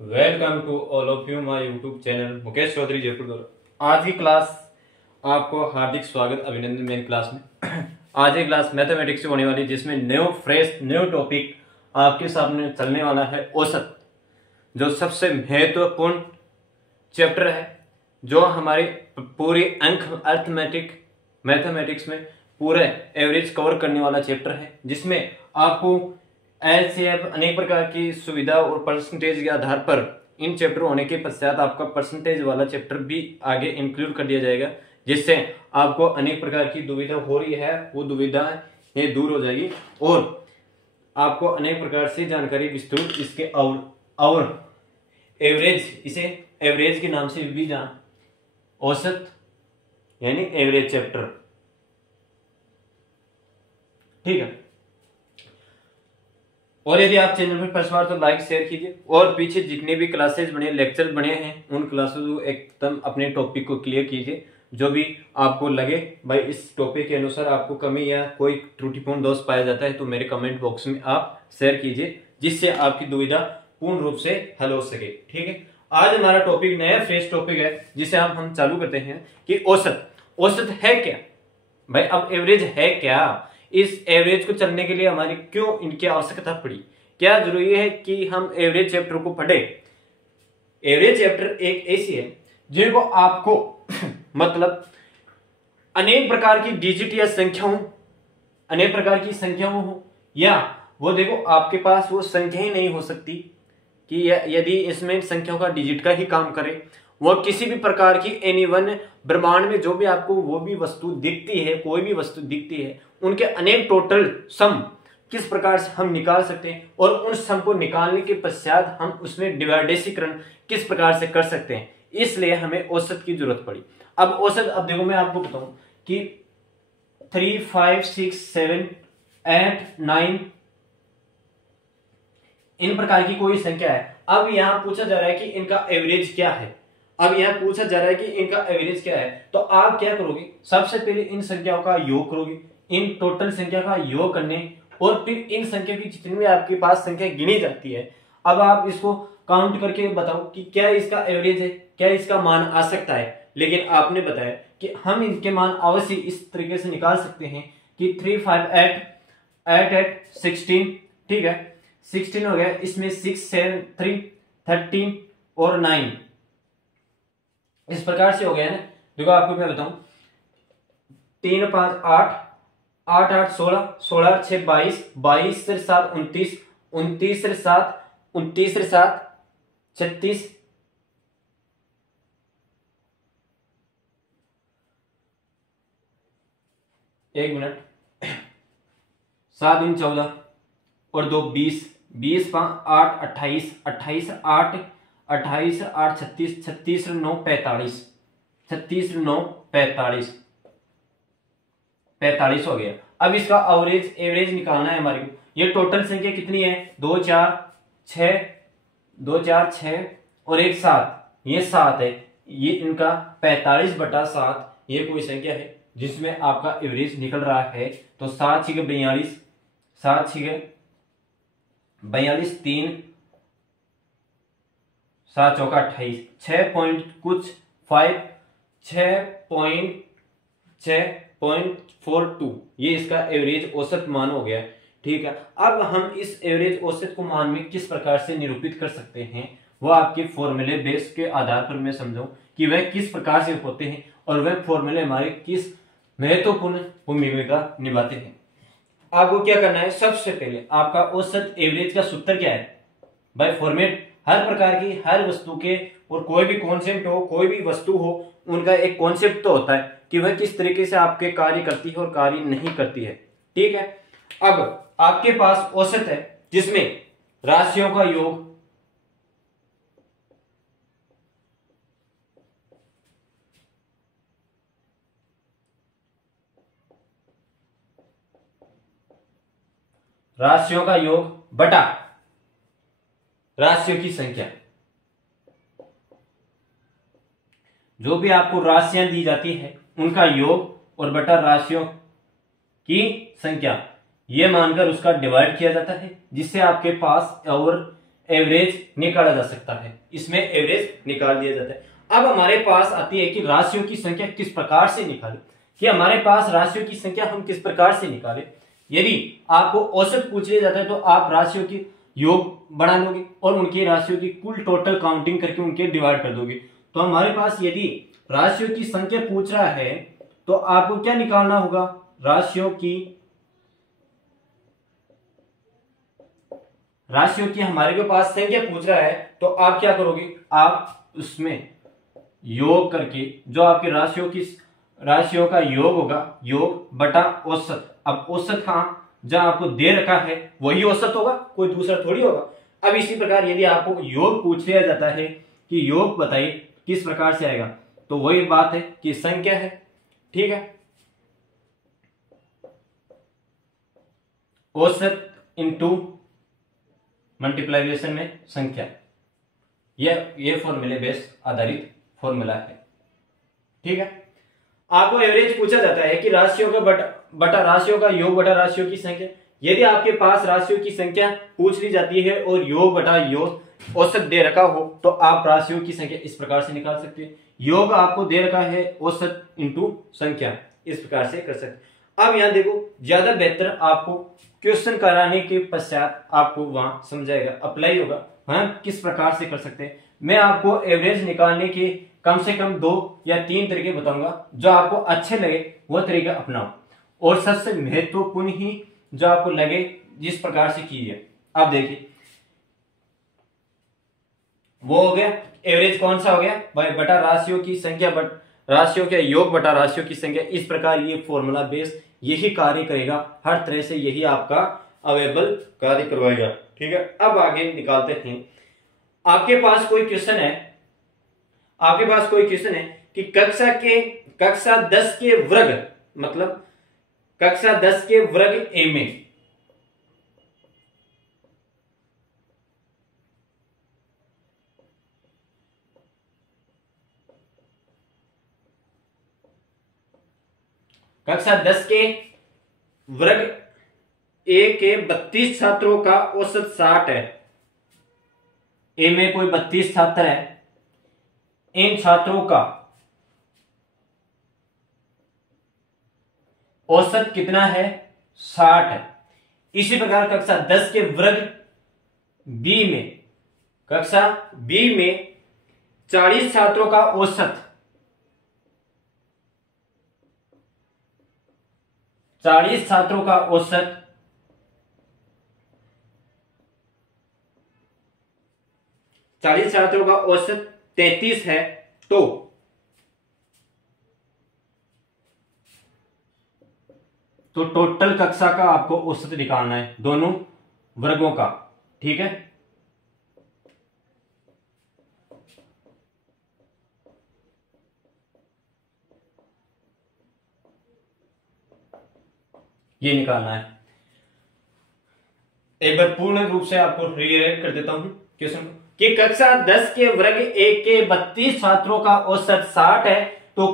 Welcome to all of you my YouTube channel Mukesh Chaudhary Jaipur द्वारा। आज की क्लास आपको हार्दिक स्वागत अभिनंदन मेरी क्लास में। आज की क्लास मैथमेटिक्स से होने वाली जिसमें न्यू टॉपिक आपके सामने चलने वाला है औसत, जो सबसे महत्वपूर्ण चैप्टर है, जो हमारी पूरी अंक अर्थमेटिक मैथमेटिक्स में पूरे एवरेज कवर करने वाला चैप्टर है, जिसमें आपको एलसीएम अनेक प्रकार की सुविधा और परसेंटेज के आधार पर इन चैप्टर होने के पश्चात आपका परसेंटेज वाला चैप्टर भी आगे इंक्लूड कर दिया जाएगा, जिससे आपको अनेक प्रकार की दुविधा हो रही है वो दुविधाएं ये दूर हो जाएगी और आपको अनेक प्रकार से जानकारी विस्तृत इसके और एवरेज, इसे एवरेज के नाम से भी जान, औसत यानी एवरेज चैप्टर। ठीक है, और यदि आप चैनल पर फर्स्ट बार तो लाइक शेयर कीजिए और पीछे जितने भी क्लासेस बने लेक्चर बने हैं उन क्लासेस को एकदम अपने टॉपिक को क्लियर कीजिए। जो भी आपको लगे भाई इस टॉपिक के अनुसार आपको कमी या कोई त्रुटिपूर्ण दोष पाया जाता है तो मेरे कमेंट बॉक्स में आप शेयर कीजिए, जिससे आपकी दुविधा पूर्ण रूप से हल हो सके। ठीक है, आज हमारा टॉपिक नया फ्रेश टॉपिक है जिसे हम चालू करते हैं कि औसत है क्या भाई। अब एवरेज है क्या, इस एवरेज को चलने के लिए हमारी क्यों इनकी आवश्यकता पड़ी, क्या जरूरी है कि हम एवरेज चैप्टर को पढ़े। एवरेज चैप्टर एक ऐसी है जिनको आपको मतलब अनेक प्रकार की डिजिट या संख्याओं, अनेक प्रकार की संख्याओं हो या वो देखो आपके पास वो संख्या ही नहीं हो सकती कि यदि इसमें संख्याओं का डिजिट का ही काम करे, वो किसी भी प्रकार की एनी वन ब्रह्मांड में जो भी आपको वो भी वस्तु दिखती है, कोई भी वस्तु दिखती है, उनके अनेक टोटल सम किस प्रकार से हम निकाल सकते हैं और उन सम को निकालने के पश्चात हम उसमें डिवाइडेसीकरण किस प्रकार से कर सकते हैं, इसलिए हमें औसत की जरूरत पड़ी। अब औसत, अब देखो मैं आपको बताऊं कि 3, 5, 6, 7, 8, 9 इन प्रकार की कोई संख्या है। अब यहां पूछा जा रहा है कि इनका एवरेज क्या है। अब यहां पूछा जा रहा है कि इनका एवरेज क्या है, तो आप क्या करोगे, सबसे पहले इन संख्याओं का योग करोगे, इन टोटल संख्या का योग करने और फिर इन संख्या की जितनी भी आपके पास संख्या गिनी जाती है, अब आप इसको काउंट करके बताओ कि क्या इसका एवरेज है, क्या इसका मान आ सकता है। लेकिन आपने बताया कि हम इनके मान अवश्य इस तरीके से निकाल सकते हैं कि 3, 5, 8, 16, ठीक है 16 हो गया, इसमें 6, 7, 3, 13 और 9 इस प्रकार से हो गया ना। देखो आपको मैं बताऊं 3, 5, 8, 8, 8, 16, 16, 6, 22, 22 से 7, 29, 29 से 7, 29 से 7, 36, एक मिनट, 7, 14 और 2, 20, 20, 5, 8, 28, 28, 8, 28, 8, 36, 36, 9, 45, 36, 9, 45, 45 हो गया। अब इसका एवरेज निकालना है हमारे को। ये टोटल संख्या कितनी है, 2, 4, 6, 2, 4, 6 और 1, 7, ये 7 है। ये इनका 45/7 ये कोई संख्या है जिसमें आपका एवरेज निकल रहा है। तो 7 6 42, 7 6 42, 3 7 चौका 28, 6 पॉइंट कुछ 5, 6.42 ये इसका एवरेज औसत मान हो गया। ठीक है, अब हम इस एवरेज औसत को मान में किस प्रकार से निरूपित कर सकते हैं, वह आपके फॉर्मूले बेस के आधार पर मैं समझाऊं कि वह किस प्रकार से होते हैं और वह फॉर्मूले हमारे किस महत्वपूर्ण भूमिका निभाते हैं। आपको क्या करना है, सबसे पहले आपका औसत एवरेज का सूत्र क्या है भाई। फॉर्मेट हर प्रकार की हर वस्तु के और कोई भी कॉन्सेप्ट हो, कोई भी वस्तु हो, उनका एक कॉन्सेप्ट तो होता है कि वह किस तरीके से आपके कार्य करती है और कार्य नहीं करती है। ठीक है, अब आपके पास औसत है जिसमें राशियों का योग, राशियों का योग बटा राशियों की संख्या। जो भी आपको राशियां दी जाती है उनका योग और बटा राशियों की संख्या, यह मानकर उसका डिवाइड किया जाता है, जिससे आपके पास और एवरेज निकाला जा सकता है, इसमें एवरेज निकाल दिया जाता है। अब हमारे पास आती है कि राशियों की संख्या किस प्रकार से निकालें, कि हमारे पास राशियों की संख्या हम किस प्रकार से निकालें। यदि आपको औसत पूछ लिया जाता है तो आप राशियों की योग बढ़ा लोगे और उनकी राशियों की कुल टोटल काउंटिंग करके उनके डिवाइड कर दोगे। तो हमारे पास यदि राशियों की संख्या पूछ रहा है तो आपको क्या निकालना होगा, राशियों की हमारे के पास संख्या पूछ रहा है तो आप क्या करोगे, आप उसमें योग करके जो आपकी राशियों का योग होगा, योग बटा औसत। अब औसत कहां, जहां आपको दे रखा है वही औसत होगा, कोई दूसरा थोड़ी होगा। अब इसी प्रकार यदि आपको योग पूछ लिया जाता है कि योग बताइए किस प्रकार से आएगा, तो वही बात है कि संख्या है, ठीक है, औसत इनटू मल्टीप्लाइजेशन में संख्या, ये फॉर्मूले बेस आधारित फॉर्मूला है, ठीक है। आपको एवरेज पूछा जाता है कि राशियों का बटा राशियों का योग बटा राशियों की संख्या। यदि आपके पास राशियों की संख्या पूछ ली जाती है और योग बटा योग औसत दे रखा हो तो आप राशियों की संख्या इस प्रकार से निकाल सकते हैं। योग आपको दे रखा है औसत इंटू संख्या, इस प्रकार से कर सकते हैं। अब यहां देखो, ज्यादा बेहतर आपको क्वेश्चन कराने के पश्चात आपको वहां समझाएगा, अप्लाई होगा, हम किस प्रकार से कर सकते हैं। मैं आपको एवरेज निकालने के कम से कम 2 या 3 तरीके बताऊंगा, जो आपको अच्छे लगे वो तरीका अपनाओ और सबसे महत्वपूर्ण ही जो आपको लगे जिस प्रकार से कीजिए। अब देखिए, वो हो गया एवरेज, कौन सा हो गया भाई, बटा राशियों की संख्या राशियों के योग बटा राशियों की संख्या। इस प्रकार ये फॉर्मूला बेस यही कार्य करेगा, हर तरह से यही आपका अवेलेबल कार्य करवाएगा, ठीक है। अब आगे निकालते हैं। आपके पास कोई क्वेश्चन है कि कक्षा 10 के वर्ग, मतलब कक्षा 10 के वर्ग ए में कक्षा 10 के वर्ग ए के 32 छात्रों का औसत 60 है। ए में कोई 32 छात्र है, इन छात्रों का औसत कितना है, 60 है। इसी प्रकार कक्षा 10 के वर्ग बी में, कक्षा बी में 40 छात्रों का औसत 40 छात्रों का औसत 40 छात्रों का औसत 33 है। तो टोटल कक्षा का आपको औसत निकालना है, दोनों वर्गों का, ठीक है। ये निकालना है। एक बार पूर्ण रूप से आपको रीराइट कर देता हूं क्वेश्चन कि कक्षा 10 के वर्ग ए के 32 छात्रों का औसत 60 है, तो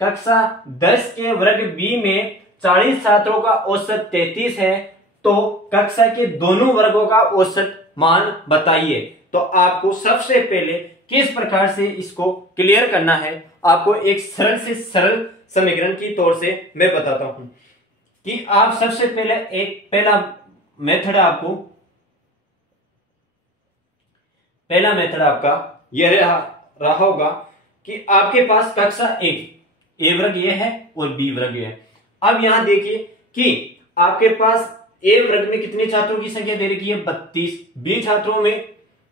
कक्षा 10 के वर्ग बी में 40 छात्रों का औसत 33 है, तो कक्षा के दोनों वर्गों का औसत मान बताइए। तो आपको सबसे पहले किस प्रकार से इसको क्लियर करना है, आपको एक सरल से सरल समीकरण की तौर से मैं बताता हूं कि आप सबसे पहले एक पहला मेथड आपका यह रहा होगा कि आपके पास कक्षा ए वर्ग ये है और बी वर्ग ये है। अब यहां देखिए कि आपके पास ए वर्ग में कितने छात्रों की संख्या दे रखी है, 32।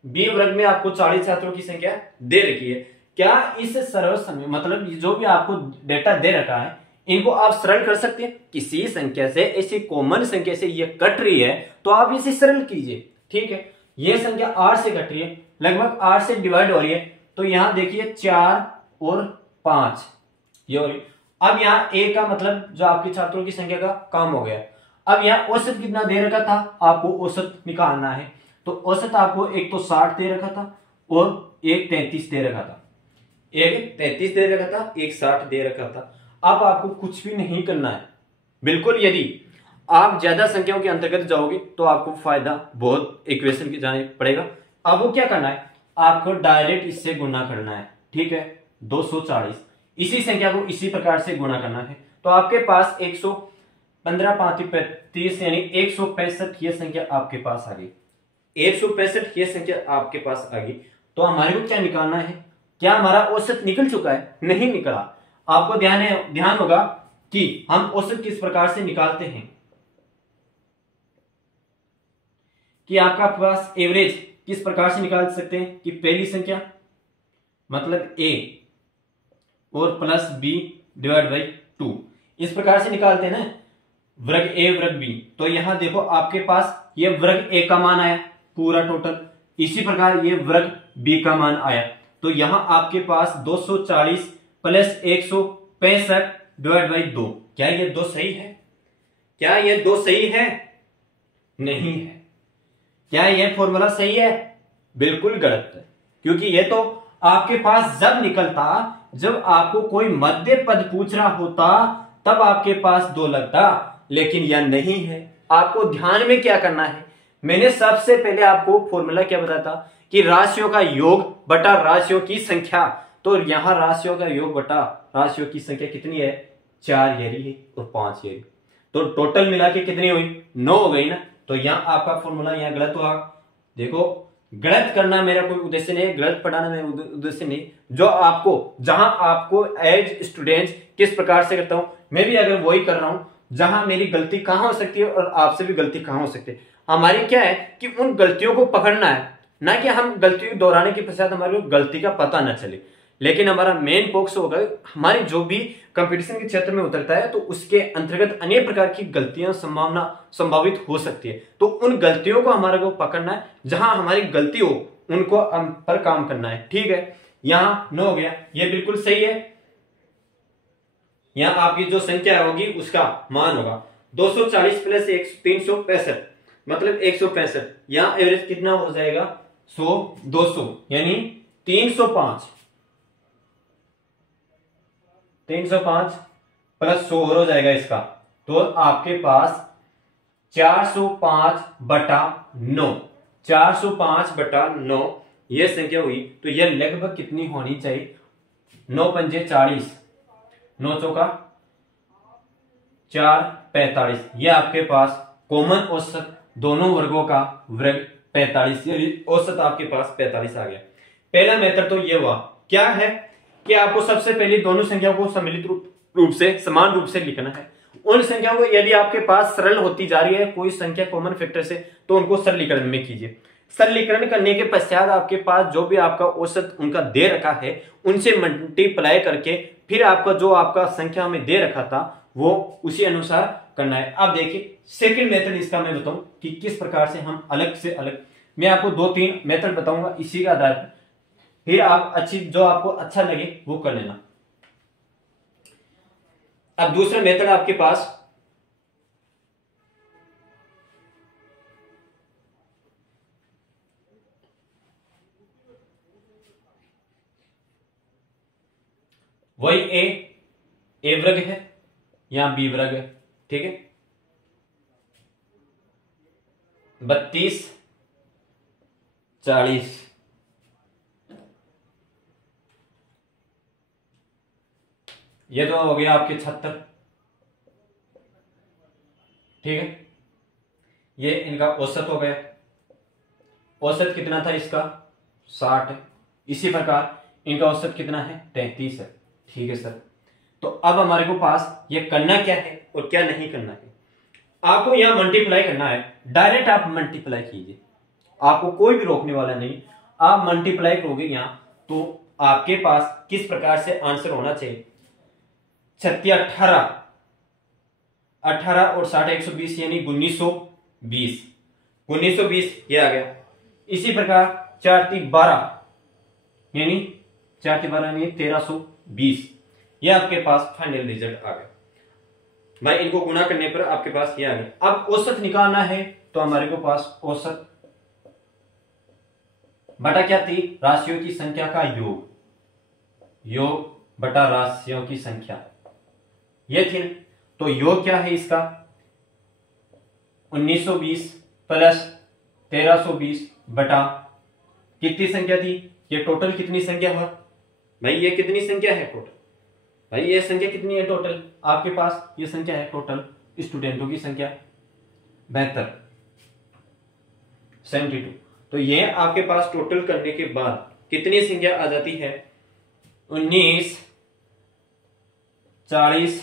बी वर्ग में आपको 40 छात्रों की संख्या दे रखी है। क्या इस सरल समय, मतलब जो भी आपको डेटा दे रखा है, इनको आप सरल कर सकते हैं। किसी संख्या से, ऐसी कॉमन संख्या से ये कट रही है तो आप इसे सरल कीजिए, ठीक है। ये संख्या 8 से कट रही है, लगभग 8 से डिवाइड हो रही है, तो यहां देखिए 4 और 5 ये हो रही। अब यहाँ ए का मतलब जो आपकी छात्रों की संख्या का काम हो गया। अब यहाँ औसत कितना दे रखा था, आपको औसत निकालना है। तो औसत आपको एक तो 60 दे रखा था और एक 33 दे रखा था, एक 33 दे रखा था, एक 60 दे रखा था। अब आपको कुछ भी नहीं करना है, बिल्कुल। यदि आप ज्यादा संख्याओं के अंतर्गत जाओगे तो आपको फायदा बहुत इक्वेशन के जाने पड़ेगा। अब वो क्या करना है, आपको डायरेक्ट इससे गुणा करना है, ठीक है। 240 इसी संख्या को इसी प्रकार से गुणा करना है, तो आपके पास 115 5 35 यानी 165 ये संख्या आपके पास आ गई। 165 ये संख्या आपके पास आ गई। तो हमारे को क्या निकालना है, क्या हमारा औसत निकल चुका है? नहीं निकला। आपको ध्यान होगा कि हम औसत किस प्रकार से निकालते हैं, कि आपका पास एवरेज किस प्रकार से निकाल सकते हैं कि पहली संख्या मतलब a और प्लस b डिवाइड बाई 2 इस प्रकार से निकालते हैं ना, वर्ग a वर्ग b। तो यहां देखो आपके पास ये वर्ग a का मान आया पूरा टोटल, इसी प्रकार ये वर्ग b का मान आया। तो यहां आपके पास 240 प्लस 165 डिवाइड बाई 2, क्या ये 2 सही है? क्या ये 2 सही है? नहीं है। क्या यह फॉर्मूला सही है? बिल्कुल गलत है, क्योंकि यह तो आपके पास जब निकलता जब आपको कोई मध्य पद पूछ रहा होता तब आपके पास 2 लगता, लेकिन यह नहीं है। आपको ध्यान में क्या करना है, मैंने सबसे पहले आपको फॉर्मूला क्या बताया था कि राशियों का योग बटा राशियों की संख्या। तो यहां राशियों का योग बटा राशियों की संख्या कितनी है? 4 ये रही और 5 ये रही, तो टोटल मिला के कितनी हुई? 9 हो गई ना। तो यहां आपका फॉर्मूला यहां गलत हुआ। देखो गलत करना मेरा कोई उद्देश्य नहीं, गलत पढ़ाना मेरा उद्देश्य नहीं। जो आपको जहां आपको एज स्टूडेंट किस प्रकार से करता हूं, मैं भी अगर वही कर रहा हूं, जहां मेरी गलती कहां हो सकती है और आपसे भी गलती कहां हो सकती है। हमारी क्या है कि उन गलतियों को पकड़ना है, ना कि हम गलती दोहराने के पश्चात हमारे को गलती का पता न चले। लेकिन हमारा मेन फोकस होगा हमारी जो भी कंपटीशन के क्षेत्र में उतरता है तो उसके अंतर्गत अनेक प्रकार की गलतियां संभावित हो सकती है। तो उन गलतियों को हमारे को पकड़ना है, जहां हमारी गलती हो उनको हम पर काम करना है, ठीक है। यहां 9 हो गया, ये बिल्कुल सही है। यहां आपकी जो संख्या होगी उसका मान होगा 240 प्लस 365 मतलब 165। यहां एवरेज कितना हो जाएगा? 100 200 यानी 305 प्लस 100 हो जाएगा इसका। तो आपके पास 405 बटा 9, 405 बटा 9 यह संख्या हुई। तो यह लगभग कितनी होनी चाहिए? 9 पंजे 40, 9 चौका 4 45। यह आपके पास कॉमन औसत दोनों वर्गों का वर्ग 45, यानी औसत आपके पास 45 आ गया। पहला मेथड तो यह हुआ, क्या है कि आपको सबसे पहले दोनों संख्याओं को सम्मिलित रूप से समान रूप से लिखना है। उन संख्याओं को यदि आपके पास सरल होती जा रही है कोई संख्या कॉमन फैक्टर से, तो उनको सरलीकरण में कीजिए। सरलीकरण करने के पश्चात आपके पास जो भी आपका औसत उनका दे रखा है उनसे मल्टीप्लाई करके फिर आपका जो आपका संख्या में दे रखा था वो उसी अनुसार करना है। अब देखिए सेकंड मेथड इसका मैं बताऊं कि किस प्रकार से हम अलग से अलग, मैं आपको 2-3 मेथड बताऊंगा इसी का आधार पर, फिर आप जो आपको अच्छा लगे वो कर लेना। अब दूसरा मेथड आपके पास वही ए वर्ग है या बी वर्ग है, ठीक है। 32 40 ये तो हो गया आपके 76, ठीक है। ये इनका औसत हो गया। औसत कितना था इसका? 60 है। इसी प्रकार इनका औसत कितना है? 33 है, ठीक है सर। तो अब हमारे को पास ये करना क्या है और क्या नहीं करना है। आपको यहां मल्टीप्लाई करना है, डायरेक्ट आप मल्टीप्लाई कीजिए, आपको कोई भी रोकने वाला नहीं। आप मल्टीप्लाई करोगे यहां तो आपके पास किस प्रकार से आंसर होना चाहिए? 36 18 और 60 120 यानी 1920, 1920 ये आ गया। इसी प्रकार 4 3 12 यानी 4 3 12 यानी 1320, ये आपके पास फाइनल रिजल्ट आ गया भाई। इनको गुना करने पर आपके पास ये आ गया। अब औसत निकालना है तो हमारे को पास औसत बटा क्या थी? राशियों की संख्या का योग, योग बटा राशियों की संख्या ये थी। तो योग क्या है इसका? 1920 प्लस 1320 बटा कितनी संख्या थी, ये टोटल कितनी संख्या हुआ भाई, ये कितनी संख्या है टोटल भाई, ये संख्या कितनी है टोटल आपके पास, ये संख्या है टोटल स्टूडेंटों की संख्या 72। तो ये आपके पास टोटल करने के बाद कितनी संख्या आ जाती है, 19, 40,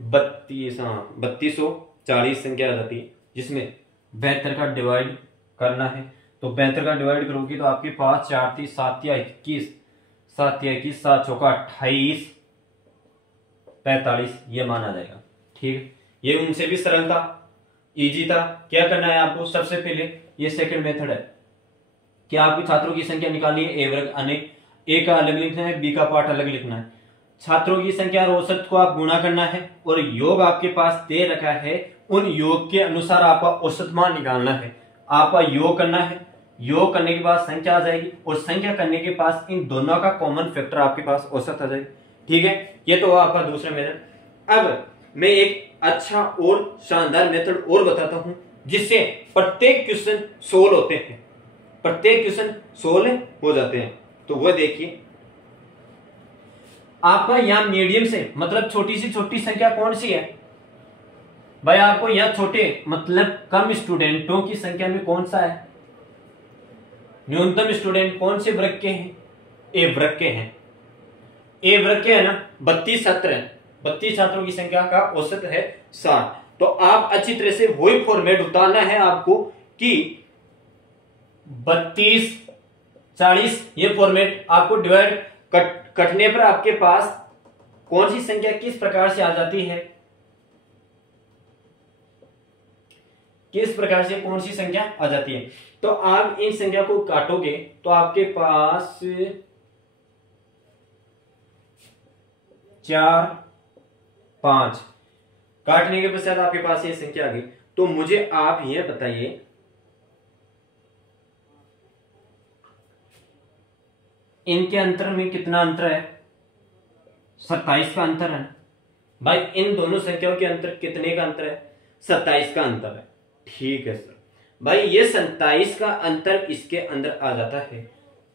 32, हाँ 3240 संख्या आ जाती है, जिसमें 72 का डिवाइड करना है। तो 72 का डिवाइड करोगे तो आपके पास 4 3 7 या 21, 7 या 21, 7 चौका 28, 45 ये मान आ जाएगा। ठीक, ये उनसे भी सरल था, इजी था। क्या करना है आपको, सबसे पहले ये सेकंड मेथड है कि आपको छात्रों की संख्या निकालनी है, ए वर्ग अनेक, ए का अलग लिखना है, बी का पार्ट अलग लिखना है। छात्रों की संख्या और औसत को आप गुणा करना है और योग आपके पास दे रखा है, उन योग के अनुसार आपका औसत मान निकालना है। आपका योग करना है, योग करने के बाद संख्या आ जाएगी और संख्या करने के पास इन दोनों का कॉमन फैक्टर आपके पास औसत आ जाएगी। ठीक है, ये तो आपका दूसरा मेथड। अब मैं एक अच्छा और शानदार मेथड और बताता हूं जिससे प्रत्येक क्वेश्चन सोल्व होते हैं, प्रत्येक क्वेश्चन सोल्व हो जाते हैं। तो वो देखिए, आपका यहां मीडियम से मतलब छोटी से छोटी संख्या कौन सी है भाई, आपको यहां छोटे मतलब कम स्टूडेंटों की संख्या में कौन सा है, न्यूनतम स्टूडेंट कौन से वर्ग के हैं, ए वर्ग के हैं। ए वर्ग के है ना 32 छात्र हैं, 32 छात्रों की संख्या का औसत है 60। तो आप अच्छी तरह से वही फॉर्मेट उतारना है आपको कि 32 40 ये फॉर्मेट आपको डिवाइड कटने पर आपके पास कौन सी संख्या किस प्रकार से आ जाती है, किस प्रकार से कौन सी संख्या आ जाती है। तो आप इन संख्या को काटोगे तो आपके पास 4 5 काटने के पश्चात आपके पास ये संख्या आ गई। तो मुझे आप ये बताइए, इनके अंतर में कितना अंतर है, 27 का अंतर है भाई। इन दोनों संख्याओं के अंतर कितने का अंतर है, 27 का अंतर है। ठीक है सर भाई, ये 27 का अंतर इसके अंदर आ जाता है।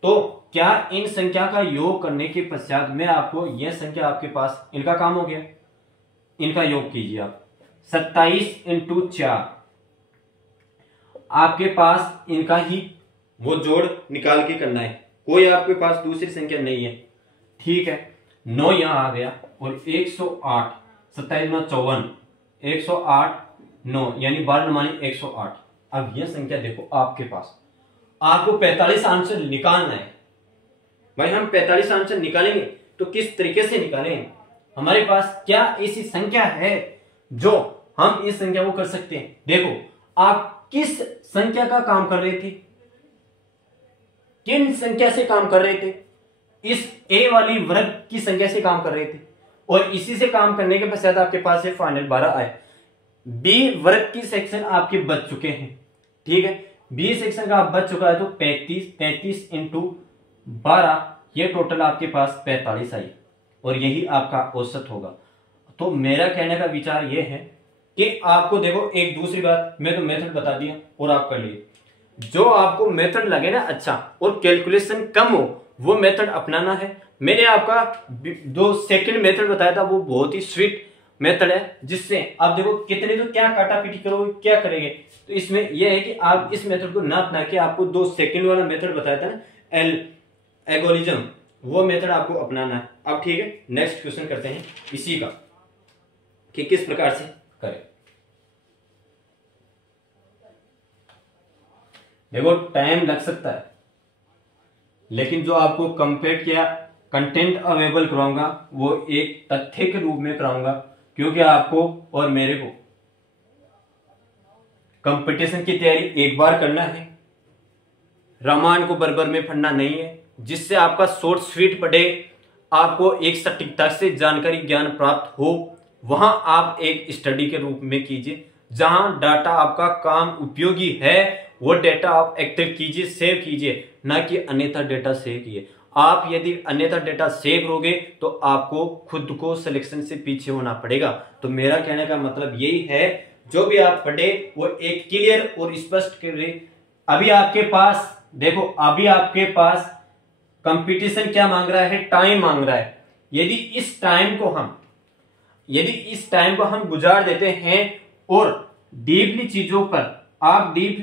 तो क्या इन संख्या का योग करने के पश्चात में आपको यह संख्या आपके पास, इनका काम हो गया, इनका योग कीजिए आप 27 × 4, आपके पास इनका ही वो जोड़ निकाल के करना है, कोई आपके पास दूसरी संख्या नहीं है। ठीक है, 9 यहां आ गया और 108, 27 × 54, 108 9 यानी 12 मानी 108। अब यह संख्या देखो आपके पास, आपको 45 आंसर निकालना है भाई। हम 45 आंसर निकालेंगे तो किस तरीके से निकालेंगे, हमारे पास क्या ऐसी संख्या है जो हम इस संख्या को कर सकते हैं। देखो आप किस संख्या का काम कर रहे थे, किन संख्या से काम कर रहे थे, इस ए वाली वर्ग की संख्या से काम कर रहे थे और इसी से काम करने के पश्चात आपके पास ये फाइनल 12 आए। बी वर्ग की सेक्शन आपके बच चुके हैं। ठीक है, बी सेक्शन का आप बच चुका है तो 35 × 12 ये टोटल आपके पास 45 आई और यही आपका औसत होगा। तो मेरा कहने का विचार यह है कि आपको देखो, एक दूसरी बात, मैं तो मेथड बता दिया और आप कर लिए, जो आपको मेथड लगे ना अच्छा और कैलकुलेशन कम हो वो मेथड अपनाना है। मैंने आपका जो सेकंड मेथड बताया था वो बहुत ही स्वीट मेथड है, जिससे आप देखो कितने तो क्या काटा पीटी करोगे, क्या करेंगे। तो इसमें यह है कि आप इस मेथड को ना अपना के आपको जो सेकंड वाला मेथड बताया था ना एल्गोरिथम, वो मेथड आपको अपनाना है। अब ठीक है, नेक्स्ट क्वेश्चन करते हैं इसी का कि किस प्रकार से करें। देखो टाइम लग सकता है, लेकिन जो आपको कंपेयर किया कंटेंट अवेलेबल कराऊंगा वो एक तथ्य के रूप में कराऊंगा, क्योंकि आपको और मेरे को कंपटीशन की तैयारी एक बार करना है, रामायण को बरबर में पढ़ना नहीं है, जिससे आपका शॉर्ट स्वीट पढ़े, आपको एक सटीकता से जानकारी ज्ञान प्राप्त हो। वहां आप एक स्टडी के रूप में कीजिए, जहां डाटा आपका काम उपयोगी है वो डेटा आप एक्टिव कीजिए, सेव कीजिए, ना कि अन्यथा डेटा सेव कीजिए। आप यदि अन्यथा डेटा सेव करोगे तो आपको खुद को सिलेक्शन से पीछे होना पड़ेगा। तो मेरा कहने का मतलब यही है, जो भी आप पढ़े वो एक क्लियर और स्पष्ट करें। अभी आपके पास देखो, अभी आपके पास कंपटीशन क्या मांग रहा है, टाइम मांग रहा है। यदि इस टाइम को हम गुजार देते हैं और डीपली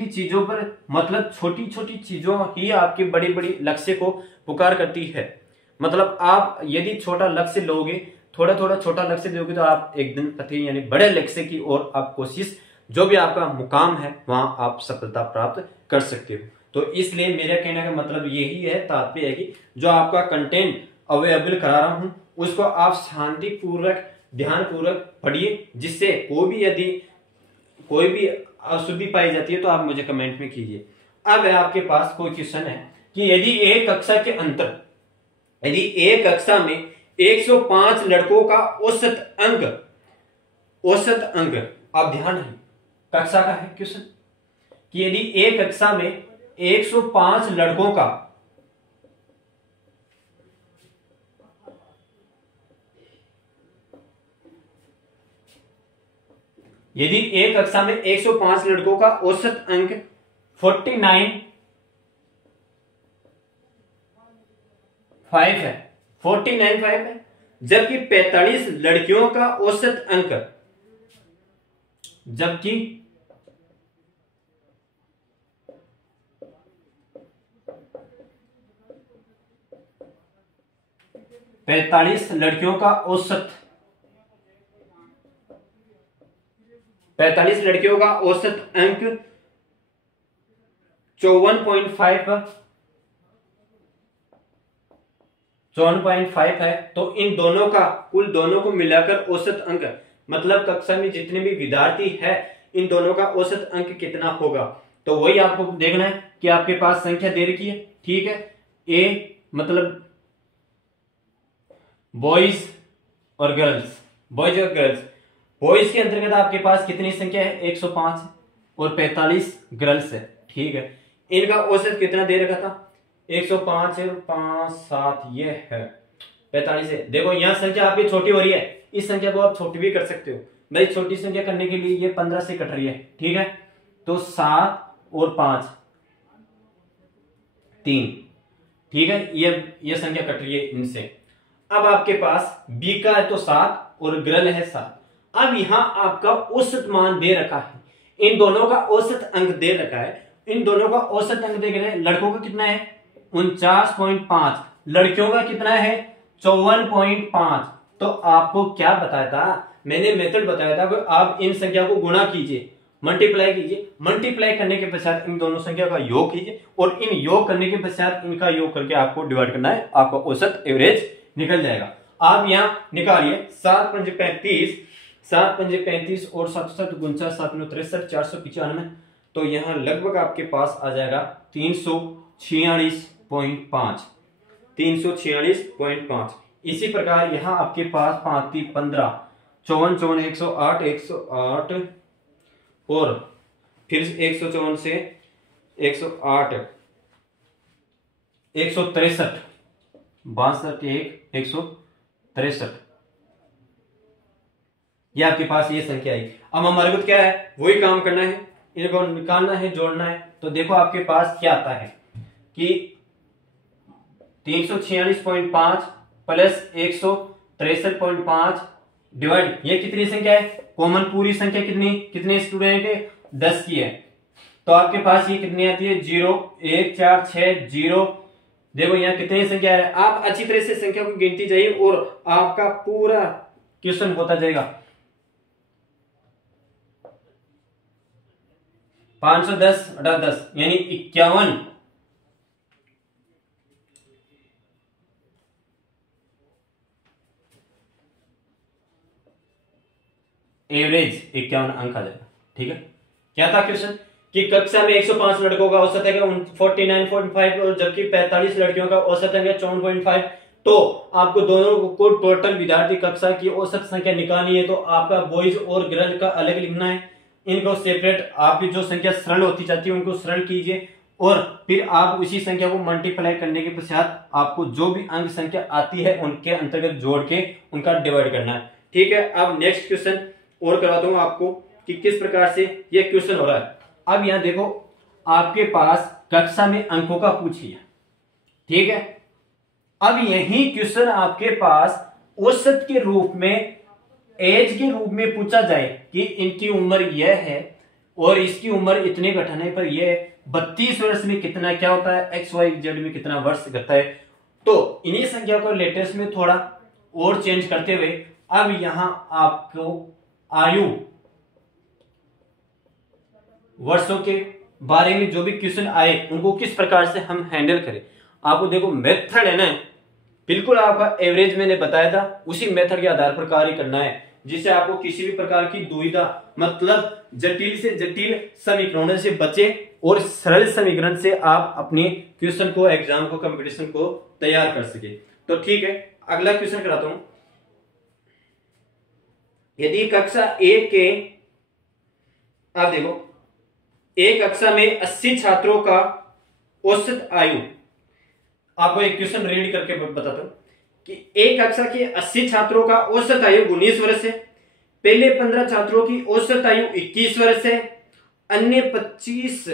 चीजों पर मतलब छोटी छोटी चीजों ही आपके बड़ी बड़ी लक्ष्य को पुकार करती है। मतलब आप यदि छोटा लक्ष्य लोगे, थोड़ा थोड़ा छोटा लक्ष्य दोगे तो आप एक दिन पति यानी बड़े लक्ष्य की ओर आप कोशिश, जो भी आपका मुकाम है वहां आप सफलता प्राप्त कर सकते हो। तो इसलिए मेरा कहने का मतलब यही है, तात्पर्य है कि जो आपका कंटेंट अवेलेबल करा रहा हूं उसको आप शांति पूर्वक ध्यान पूर्वक पढ़िए, जिससे कोई भी अशुद्धि पाई जाती है तो आप मुझे कमेंट में कीजिए। अब आपके पास कोई क्वेश्चन है कि यदि एक कक्षा में 105 लड़कों का औसत अंक, आप ध्यान है कक्षा का है क्वेश्चन, कि यदि एक कक्षा में 105 लड़कों का यदि एक कक्षा में 105 लड़कों का औसत अंक 49.5 है, जबकि 45 लड़कियों का औसत अंक 45 लड़कियों का औसत 54.5 अंक 54.5 है। तो इन दोनों को मिलाकर औसत अंक, मतलब कक्षा में जितने भी विद्यार्थी है इन दोनों का औसत अंक कितना होगा। तो वही आपको देखना है कि आपके पास संख्या दे रखी है, ठीक है। ए मतलब बॉयज और गर्ल्स, बॉयज के अंतर्गत आपके पास कितनी संख्या है, 105 और 45 गर्ल्स है, ठीक है। इनका औसत कितना दे रखा था, 105 और 5 7 ये है 45 है। देखो यहां संख्या आपकी छोटी हो रही है, इस संख्या को आप छोटी भी कर सकते हो। भाई छोटी संख्या करने के लिए ये 15 से कट रही है, ठीक है। तो 7 और 5 3, ठीक है। ये संख्या कट रही है इनसे। अब आपके पास बी का है तो 7 और गर्ल है 7। अब यहां आपका औसत मान दे रखा है, इन दोनों का औसत अंक दे रखा है। इन दोनों का औसत अंक दे रहे हैं, लड़कों का कितना है 49.5, लड़कियों का कितना है 54.5। तो आपको क्या बताया था, मैंने मेथड बताया था कि आप इन संख्या को गुणा कीजिए, मल्टीप्लाई कीजिए, मल्टीप्लाई करने के पश्चात इन दोनों संख्या का योग कीजिए और इन योग करने के पश्चात इनका योग करके आपको डिवाइड करना है, आपका औसत एवरेज निकल जाएगा। आप यहां निकालिए 7 पंजे 35, 7 पंजे 35 और 7 7 49 7 9 63 495। तो यहां लगभग आपके पास आ जाएगा 346.5, 346.5। इसी प्रकार यहां आपके पास 5 3 15 54 54 108 108 और फिर 154 से 108 163 62 163, ये आपके पास ये संख्या आई। अब हमारे को क्या है, वही काम करना है, इनको निकालना है, जोड़ना है। तो देखो आपके पास क्या आता है कि 346.5 प्लस 163.5 डिवाइड, ये कितनी संख्या है, कॉमन पूरी संख्या कितने स्टूडेंट है 10 की है। तो आपके पास ये कितनी आती है 0 1 4 6 0। देखो यहाँ कितनी संख्या है, आप अच्छी तरह से संख्या को गिनती जाइए और आपका पूरा क्वेश्चन होता जाएगा। 510 - 10 यानी 51। एवरेज 51 अंक आ जाएगा, ठीक है। क्या था क्वेश्चन कि कक्षा में 105 लड़कों का औसत है 49.5 और जबकि 45 लड़कियों का औसत है 54.5। तो आपको दोनों को टोटल विद्यार्थी कक्षा की औसत संख्या निकालनी है। तो आपका बॉयज और गर्ल का अलग लिखना है, इनको सेपरेट। आपकी जो संख्या सरल होती जाती है उनको सरल कीजिए और फिर आप उसी संख्या को मल्टीप्लाई करने के पश्चात आपको जो भी अंक संख्या आती है उनके अंतर्गत जोड़ के उनका डिवाइड करना है। ठीक है, अब नेक्स्ट क्वेश्चन और करवाता हूं आपको कि किस प्रकार से ये क्वेश्चन हो रहा है। अब यहां देखो, आपके पास कक्षा में अंकों का पूछ लिया, ठीक है। अब यही क्वेश्चन आपके पास औसत के रूप में, एज के रूप में पूछा जाए कि इनकी उम्र यह है और इसकी उम्र इतने घटाने पर यह 32 वर्ष में कितना क्या होता है, एक्स वाई जेड में कितना वर्ष घटता है। तो इन्हीं संख्या को लेटेस्ट में थोड़ा और चेंज करते हुए अब यहां आपको आयु, वर्षों के बारे में जो भी क्वेश्चन आए उनको किस प्रकार से हम हैंडल करें। आपको देखो मेथड है ना, बिल्कुल आपका एवरेज मैंने बताया था, उसी मेथड के आधार पर कार्य करना है, जिससे आपको किसी भी प्रकार की दुविधा, मतलब जटिल से जटिल समीकरणों से बचे और सरल समीकरण से आप अपने क्वेश्चन को, एग्जाम को, कंपटीशन को तैयार कर सके। तो ठीक है, अगला क्वेश्चन कराता हूं। यदि कक्षा एक के, आप देखो, एक कक्षा में 80 छात्रों का औसत आयु, आपको एक क्वेश्चन रीड करके बताता हूं कि एक कक्षा के 80 छात्रों का औसत आयु 19 वर्ष है। पहले 15 छात्रों की औसत आयु 21 वर्ष है। अन्य 25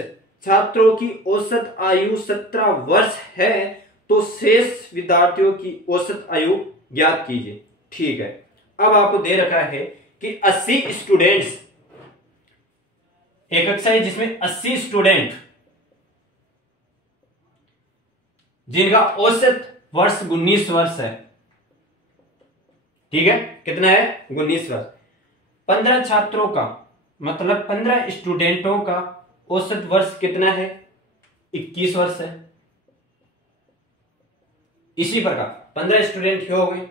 छात्रों की औसत आयु 17 वर्ष है। तो शेष विद्यार्थियों की औसत आयु ज्ञात कीजिए। ठीक है, अब आपको दे रखा है कि 80 स्टूडेंट्स, एक कक्षा है जिसमें 80 स्टूडेंट, जिनका औसत वर्ष 19 वर्ष है। ठीक है, कितना है, 19 वर्ष। 15 छात्रों का, मतलब 15 स्टूडेंटों का औसत वर्ष कितना है, 21 वर्ष है। इसी प्रकार 15 स्टूडेंट हो गए,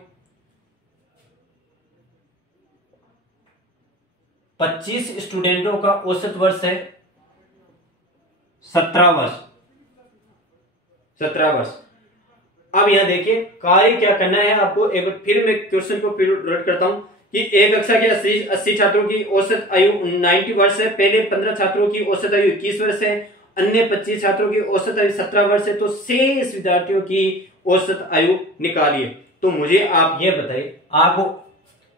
25 स्टूडेंटों का औसत वर्ष है 17 वर्ष, 17 वर्ष। अब यहां देखिए कार्य क्या करना है आपको, एक बार फिर मैं क्वेश्चन को फिर रट करता हूं कि एक कक्षा के 80 छात्रों की औसत आयु 90 वर्ष है। पहले 15 छात्रों की औसत आयु 21 वर्ष है। अन्य 25 छात्रों की औसत आयु 17 वर्ष है। तो शेष विद्यार्थियों की औसत आयु निकालिए। तो मुझे आप ये बताइए, आपको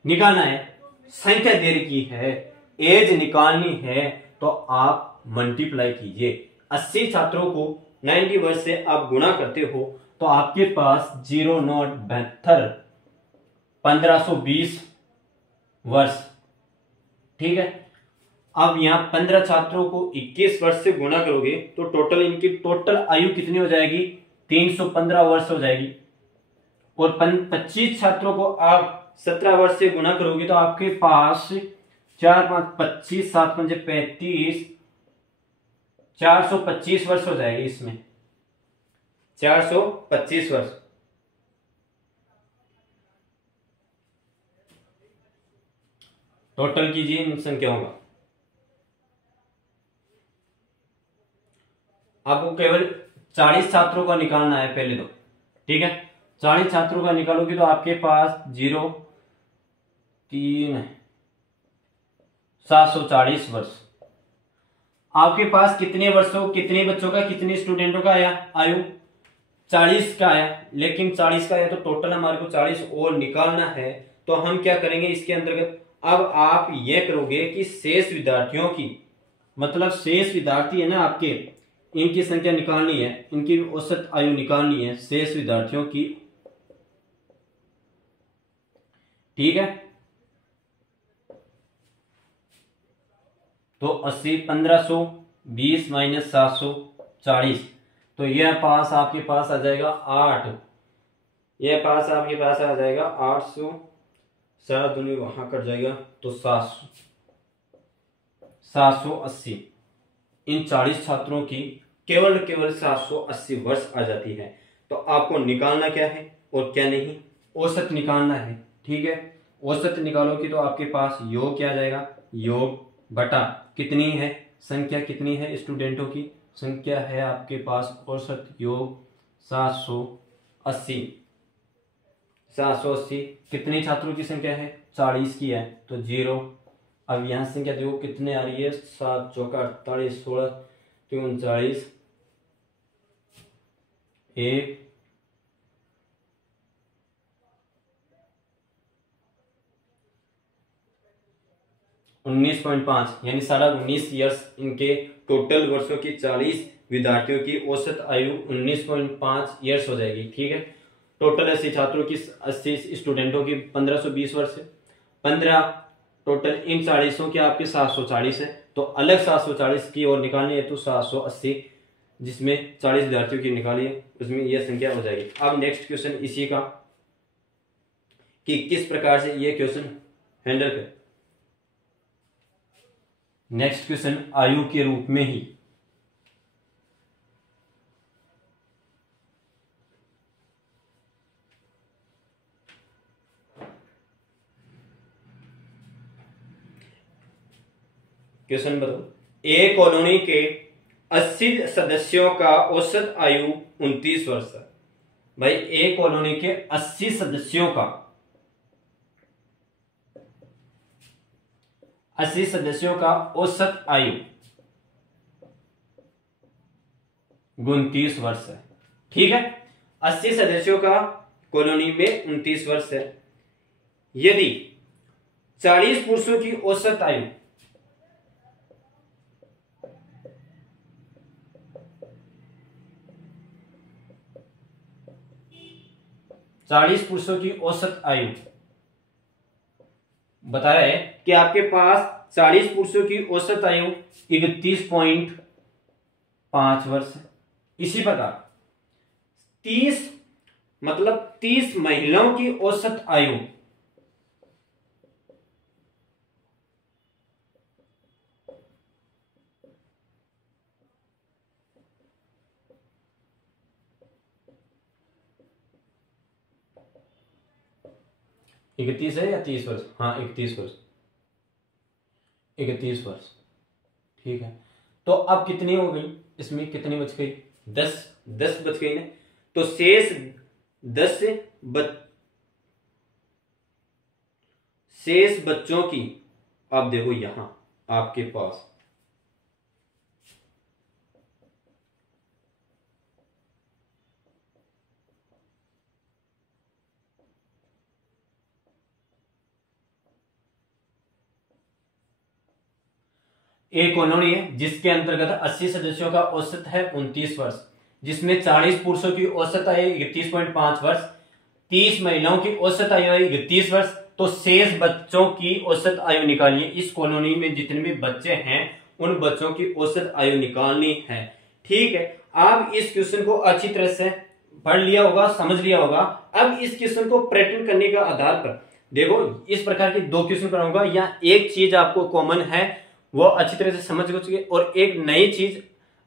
निकालना है, संख्या दे रखी है, एज निकालनी है, तो आप मल्टीप्लाई कीजिए। 80 छात्रों को 90 वर्ष से आप गुणा करते हो तो आपके पास 0.72 1520 वर्ष। ठीक है, अब यहां 15 छात्रों को 21 वर्ष से गुणा करोगे तो टोटल इनकी टोटल आयु कितनी हो जाएगी, 315 वर्ष हो जाएगी। और 25 छात्रों को आप 17 वर्ष से गुणा करोगे तो आपके पास 4 5 25 7 5 35 425 वर्ष हो जाएगी। इसमें 425 वर्ष। टोटल कीजिए इन संख्याओं का। आपको केवल 40 छात्रों का निकालना है पहले तो। ठीक है, 40 छात्रों का निकालोगे तो आपके पास 0 3 740 वर्ष। आपके पास कितने वर्षों, कितने बच्चों का, कितने स्टूडेंटों का आया आयु, 40 का आया। लेकिन 40 का आया तो टोटल हमारे को 40 और निकालना है। तो हम क्या करेंगे इसके अंतर्गत, अब आप यह करोगे कि शेष विद्यार्थियों की, मतलब शेष विद्यार्थी है ना आपके, इनकी संख्या निकालनी है, इनकी औसत आयु निकालनी है शेष विद्यार्थियों की। ठीक है, तो 80 1520 माइनस 740, तो यह पास आपके पास आ जाएगा 8। यह पास आपके पास आ जाएगा 800, 7 दूनी वहां कट जाएगा तो 780। इन 40 छात्रों की केवल 780 वर्ष आ जाती है। तो आपको निकालना क्या है और क्या नहीं, औसत निकालना है। ठीक है, औसत निकालोगे तो आपके पास योग क्या आ जाएगा, योग बटा कितनी है संख्या, कितनी है स्टूडेंटों की संख्या है आपके पास, औसत योग 780। 780 कितने छात्रों की संख्या है, 40 की है तो 0। अब यहां संख्या देखो कितने आ रही है, 7 चौका 48, 16 39, एक 19.5 यानी 19.5 ईयर्स इनके टोटल वर्षों की 40 विद्यार्थियों की औसत आयु 19.5 ईयर्स हो जाएगी। ठीक है, टोटल 80 छात्रों की 80 स्टूडेंटों की 1520 वर्ष है। 15 टोटल इन 40 के आपके 740 है, तो अलग 740 की और निकालनी है तो 780 जिसमें 40 विद्यार्थियों की निकाली है उसमें यह संख्या हो जाएगी। अब नेक्स्ट क्वेश्चन इसी का कि किस प्रकार से ये क्वेश्चन हैंडल कर। नेक्स्ट क्वेश्चन आयु के रूप में ही क्वेश्चन बताओ, एक कॉलोनी के 80 सदस्यों का औसत आयु 29 वर्ष है। भाई एक कॉलोनी के 80 सदस्यों का 80 सदस्यों का औसत आयु 29 वर्ष है। ठीक है, 80 सदस्यों का कॉलोनी में 29 वर्ष है। यदि 40 पुरुषों की औसत आयु 40 पुरुषों की औसत आयु बता रहा है कि आपके पास 40 पुरुषों की औसत आयु 31.5 वर्ष है। इसी प्रकार 30 महिलाओं की औसत आयु 31 है या 30 वर्ष? हाँ 31 वर्ष, 31 वर्ष। ठीक है, तो अब कितनी हो गई, इसमें कितनी बच गई? 10 बच गई ना, तो शेष 10 शेष बच्चों की अब देखो यहां आपके पास एक कॉलोनी है जिसके अंतर्गत 80 सदस्यों का औसत है 29 वर्ष, जिसमें 40 पुरुषों की औसत आयु 31.5 वर्ष, 30 महिलाओं की औसत आयु है 31 वर्ष। तो शेष बच्चों की औसत आयु निकालिए। इस कॉलोनी में जितने भी बच्चे हैं उन बच्चों की औसत आयु निकालनी है। ठीक है, आप इस क्वेश्चन को अच्छी तरह से पढ़ लिया होगा, समझ लिया होगा। अब इस क्वेश्चन को प्रैक्टिस करने के आधार पर देखो इस प्रकार के 2 क्वेश्चन कराऊंगा, या एक चीज आपको कॉमन है वो अच्छी तरह से समझ गए और एक नई चीज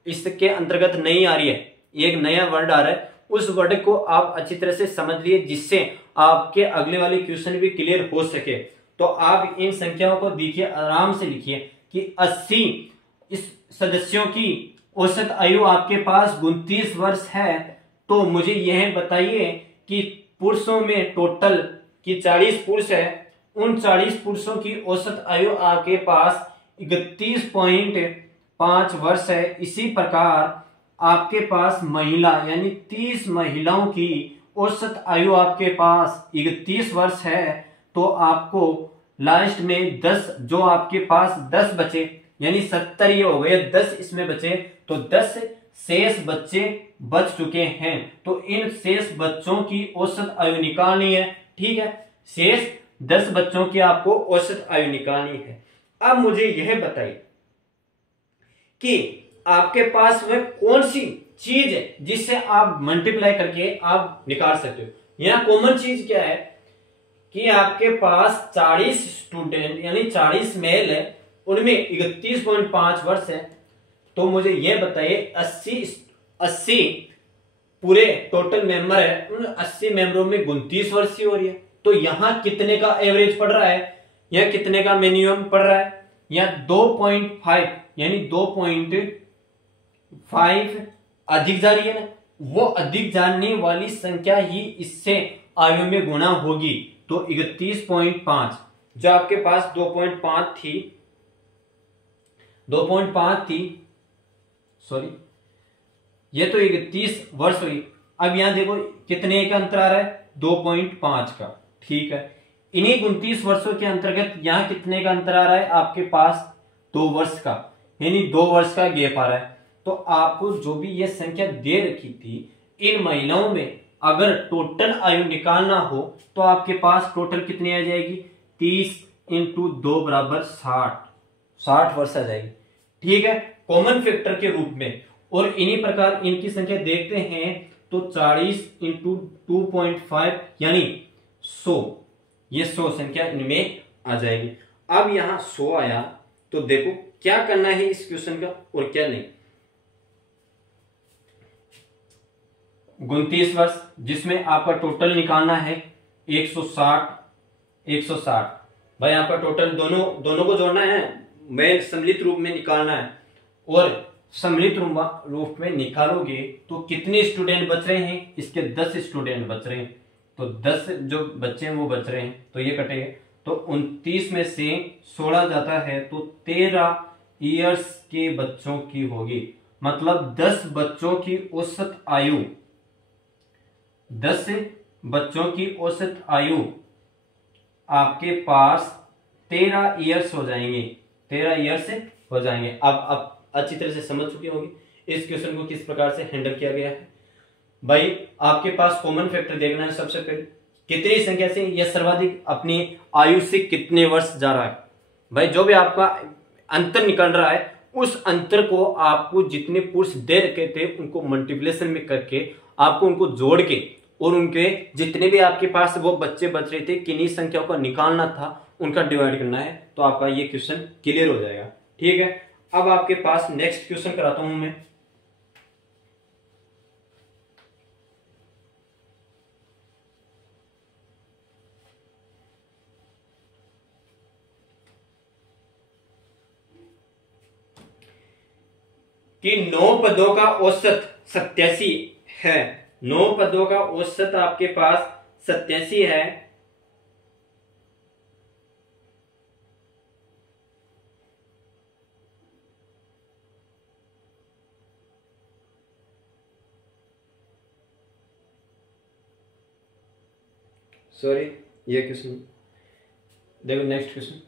इसके अंतर्गत नहीं आ रही है, एक नया वर्ड आ रहा है, उस वर्ड को आप अच्छी तरह से समझ लिए जिससे आपके अगले वाले क्वेश्चन भी क्लियर हो सके। तो आप इन संख्याओं को देखिए, आराम से लिखिए कि 80 इस सदस्यों की औसत आयु आपके पास 29 वर्ष है। तो मुझे यह बताइए कि पुरुषों में टोटल की 40 पुरुष है, उन 40 पुरुषों की औसत आयु आपके पास 31.5 वर्ष है। इसी प्रकार आपके पास महिला यानी 30 महिलाओं की औसत आयु आपके पास 31 वर्ष है। तो आपको लास्ट में 10 जो आपके पास 10 बचे यानी 70 ये हो गए, 10 इसमें बचे तो 10 शेष बच्चे बच चुके हैं। तो इन शेष बच्चों की औसत आयु निकालनी है। ठीक है, शेष 10 बच्चों की आपको औसत आयु निकालनी है। अब मुझे यह बताइए कि आपके पास वह कौन सी चीज है जिससे आप मल्टीप्लाई करके आप निकाल सकते हो। यहां कॉमन चीज क्या है कि आपके पास 40 स्टूडेंट यानी 40 मेल है, उनमें 31.5 वर्ष है। तो मुझे यह बताइए 80 पूरे टोटल मेंबर है, उन 80 मेंबरों में 29 वर्ष की हो रही है। तो यहां कितने का एवरेज पड़ रहा है या कितने का मिनिमम पड़ रहा है? या 2.5 यानी 2.5 अधिक जा रही है ना, वो अधिक जाने वाली संख्या ही इससे आयु में गुणा होगी। तो 31.5 जो आपके पास 2.5 थी सॉरी ये तो 31 वर्ष हुई, अब यहां देखो कितने का अंतर आ रहा है, 2.5 का। ठीक है, इन्हीं 29 वर्षों के अंतर्गत यहां कितने का अंतर आ रहा है आपके पास, 2 वर्ष का, यानी 2 वर्ष का गैप आ रहा है। तो आपको जो भी ये संख्या दे रखी थी, इन महिलाओं में अगर टोटल आयु निकालना हो तो आपके पास टोटल कितनी आ जाएगी, 30 इंटू 2 बराबर 60 वर्ष आ जाएगी। ठीक है, कॉमन फैक्टर के रूप में। और इन्हीं प्रकार इनकी संख्या देखते हैं तो 40 इंटू 2.5 यानी 100, ये 100 संख्या इनमें आ जाएगी। अब यहां 100 आया तो देखो क्या करना है इस क्वेश्चन का और क्या नहीं। 29 वर्ष जिसमें आपका टोटल निकालना है 160 भाई, आपका टोटल दोनों को जोड़ना है, मैं सम्मिलित रूप में निकालना है। और सम्मिलित रूप में निकालोगे तो कितने स्टूडेंट बच रहे हैं, इसके 10 स्टूडेंट बच रहे हैं। तो 10 जो बच्चे हैं वो बच रहे हैं, तो ये कटेगा। तो 29 में से 16 जाता है तो 13 ईयर्स के बच्चों की होगी। मतलब 10 बच्चों की औसत आयु, 10 बच्चों की औसत आयु आपके पास 13 ईयर्स हो जाएंगे, 13 ईयर्स हो जाएंगे। अब अच्छी तरह से समझ चुके होंगे इस क्वेश्चन को किस प्रकार से हैंडल किया गया है। भाई आपके पास कॉमन फैक्टर देखना है सबसे पहले, कितनी संख्या से यह सर्वाधिक अपनी आयु से कितने वर्ष जा रहा है। भाई जो भी आपका अंतर निकल रहा है उस अंतर को आपको जितने पुरुष दे रखे थे उनको मल्टीप्लिकेशन में करके आपको उनको जोड़ के और उनके जितने भी आपके पास वो बच्चे बच रहे थे किन्हीं संख्याओं का निकालना था, उनका डिवाइड करना है। तो आपका ये क्वेश्चन क्लियर हो जाएगा। ठीक है, अब आपके पास नेक्स्ट क्वेश्चन कराता हूं मैं। कि 9 पदों का औसत 87 है, 9 पदों का औसत आपके पास 87 है। सॉरी, ये क्वेश्चन देखो, नेक्स्ट क्वेश्चन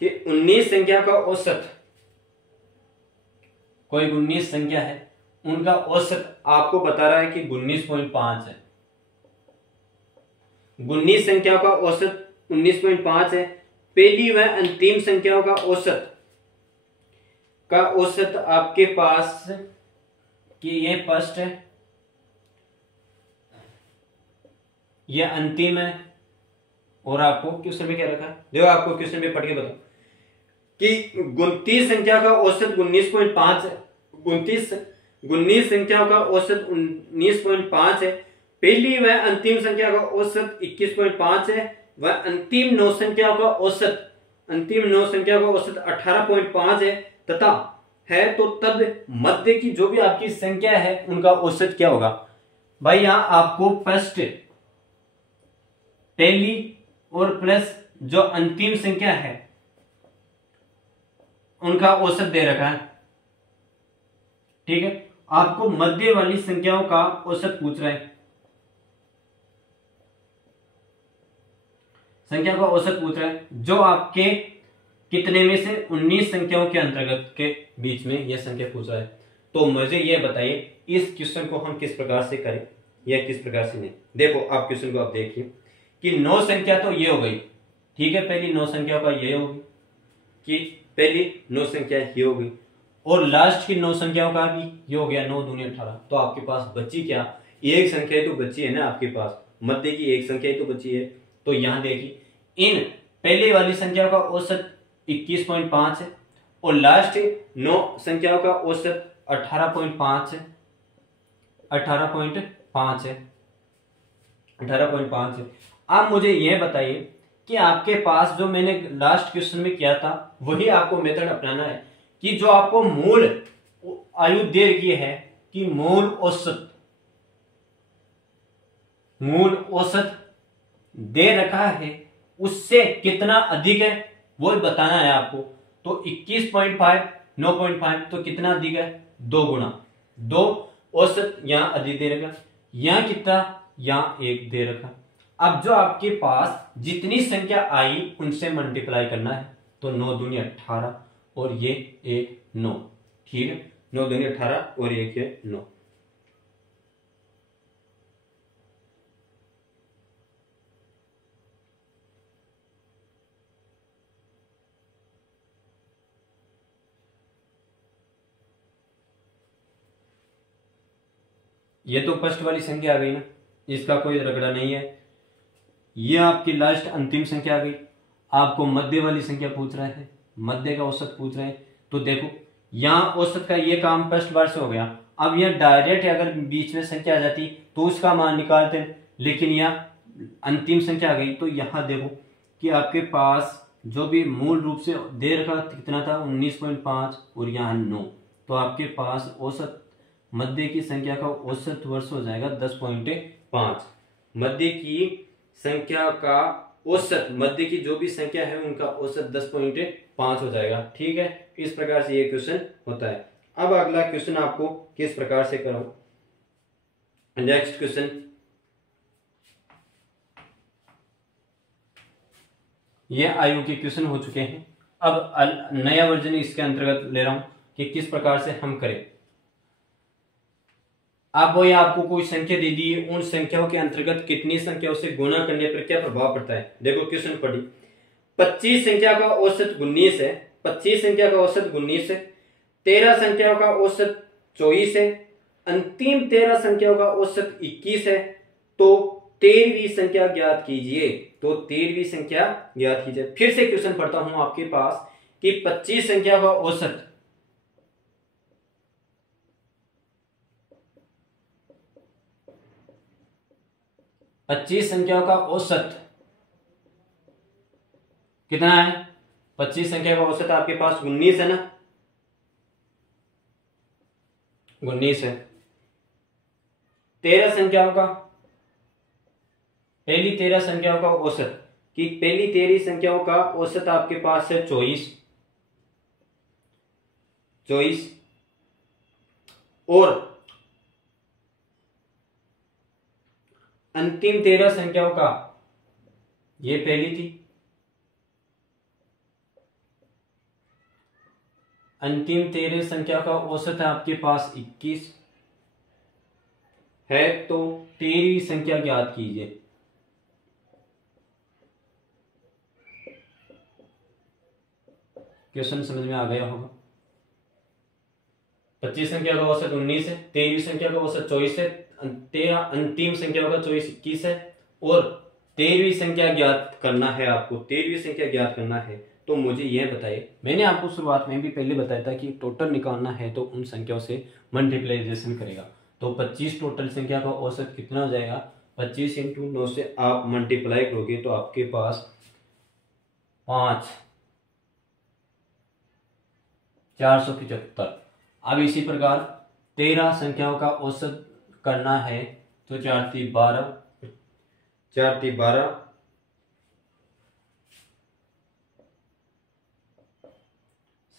कि 19 संख्या का औसत, कोई 19 संख्या है उनका औसत आपको बता रहा है कि 19.5 है। 19 संख्याओं का औसत 19.5 है। पहली व अंतिम संख्याओं का औसत आपके पास कि ये फर्स्ट है, ये अंतिम है। और आपको क्वेश्चन में क्या रखा है, देखो आपको क्वेश्चन में पढ़ के बताओ कि 29 संख्या का औसत 19.5 है। 19 संख्याओं का औसत 19.5 है। पहली व अंतिम संख्या का औसत 21.5 है। व अंतिम 9 संख्याओं का औसत 18.5 है तथा है। तो तब मध्य की जो भी आपकी संख्या है उनका औसत क्या होगा। भाई यहां आपको फर्स्ट पहली और प्लस जो अंतिम संख्या है उनका औसत दे रखा है। ठीक है, आपको मध्य वाली संख्याओं का औसत पूछ रहा है, संख्या का औसत पूछ रहा है जो आपके कितने में से 19 संख्याओं के अंतर्गत के बीच में यह संख्या पूछ रहा है। तो मुझे यह बताइए इस क्वेश्चन को हम किस प्रकार से करें या किस प्रकार से नहीं। देखो आप क्वेश्चन को आप देखिए कि 9 संख्या तो ये हो गई। ठीक है, पहली 9 संख्या का ये होगी कि पहली 9 संख्या ये हो गई और लास्ट की 9 संख्याओं का भी ये हो गया, 9 दूनी 18। तो आपके पास बची क्या, एक संख्या तो बची है ना आपके पास, मध्य की एक संख्या तो बची है। तो यहां देखिए इन पहले वाली संख्याओं का औसत 21.5 है और लास्ट 9 संख्याओं का औसत 18.5 है। 18.5 है। अब मुझे यह बताइए कि आपके पास जो मैंने लास्ट क्वेश्चन में किया था वही आपको मेथड अपनाना है कि जो आपको मूल आयु दे रखी है कि मूल औसत दे रखा है उससे कितना अधिक है वो बताना है आपको। तो 21.5 9.5 तो कितना अधिक है, 2 गुना। 2 औसत यहाँ अधिक दे रखा, यहाँ कितना, यहाँ 1 दे रखा। अब जो आपके पास जितनी संख्या आई उनसे मल्टीप्लाई करना है, तो 9 दूनी 18 और ये 1 9, ठीक है, 9 दूनी 18 और 1 है 9। ये तो फर्स्ट वाली संख्या आ गई ना, इसका कोई रगड़ा नहीं है। ये आपकी लास्ट अंतिम संख्या आ गई। आपको मध्य वाली संख्या पूछ रहा है, मध्य का औसत पूछ रहे हैं, तो देखो यहाँ औसत का ये काम फर्स्ट बार से हो गया। अब यह डायरेक्ट अगर बीच में संख्या आ जाती तो उसका मान निकालते हैं, लेकिन यहाँ अंतिम संख्या आ गई। तो यहाँ देखो कि आपके पास जो भी मूल रूप से दे रखा कितना था 19.5 और यहाँ 9, तो आपके पास औसत मध्य की संख्या का औसत वर्ष हो जाएगा 10.5। मध्य की संख्या का औसत, मध्य की जो भी संख्या है उनका औसत 10.5 हो जाएगा, ठीक है। इस प्रकार से ये क्वेश्चन होता है। अब अगला क्वेश्चन आपको किस प्रकार से करो, नेक्स्ट क्वेश्चन, ये आयु के क्वेश्चन हो चुके हैं। अब नया वर्जन इसके अंतर्गत ले रहा हूं कि किस प्रकार से हम करें। अब वो आपको कोई संख्या दे दी, उन संख्याओं के अंतर्गत कितनी संख्याओं से गुणा करने पर क्या प्रभाव पड़ता है। देखो क्वेश्चन पढ़ी, 25 संख्या का औसत 19 है, 25 संख्या का औसत 19 है, 13 संख्याओं का औसत 24 है, अंतिम 13 संख्याओं का औसत 21 है, तो 13वीं संख्या ज्ञात कीजिए। तो 13वीं संख्या ज्ञात कीजिए। फिर से क्वेश्चन पढ़ता हूं आपके पास कि 25 संख्या का औसत, पच्चीस संख्याओं का औसत कितना है, 25 संख्या का औसत आपके पास 19 है ना, 19 है। 13 संख्याओं का, पहली 13 संख्याओं का औसत, कि पहली 13 संख्याओं का औसत आपके पास है 24 और अंतिम 13 संख्याओं का, ये पहली थी, अंतिम 13 संख्या का औसत है आपके पास 21 है, तो 13वीं संख्या ज्ञात कीजिए। क्वेश्चन समझ में आ गया होगा। 25 संख्या का औसत 19 है, 13वीं संख्या का औसत 24 है, अंतिम संख्या का 24 21 है और 13वीं संख्या ज्ञात करना है आपको, 13वीं संख्या ज्ञात करना है। तो मुझे यह बताइए, मैंने आपको शुरुआत में भी पहले बताया था कि टोटल निकालना है तो उन संख्याओं से मल्टीप्लाइजेशन करेगा। तो 25 टोटल संख्या का औसत कितना हो जाएगा, 25 × 9 से आप मल्टीप्लाई करोगे तो आपके पास 5 475। अब इसी प्रकार 13 संख्याओं का औसत करना है, तो 4 × 12, 4 × 12,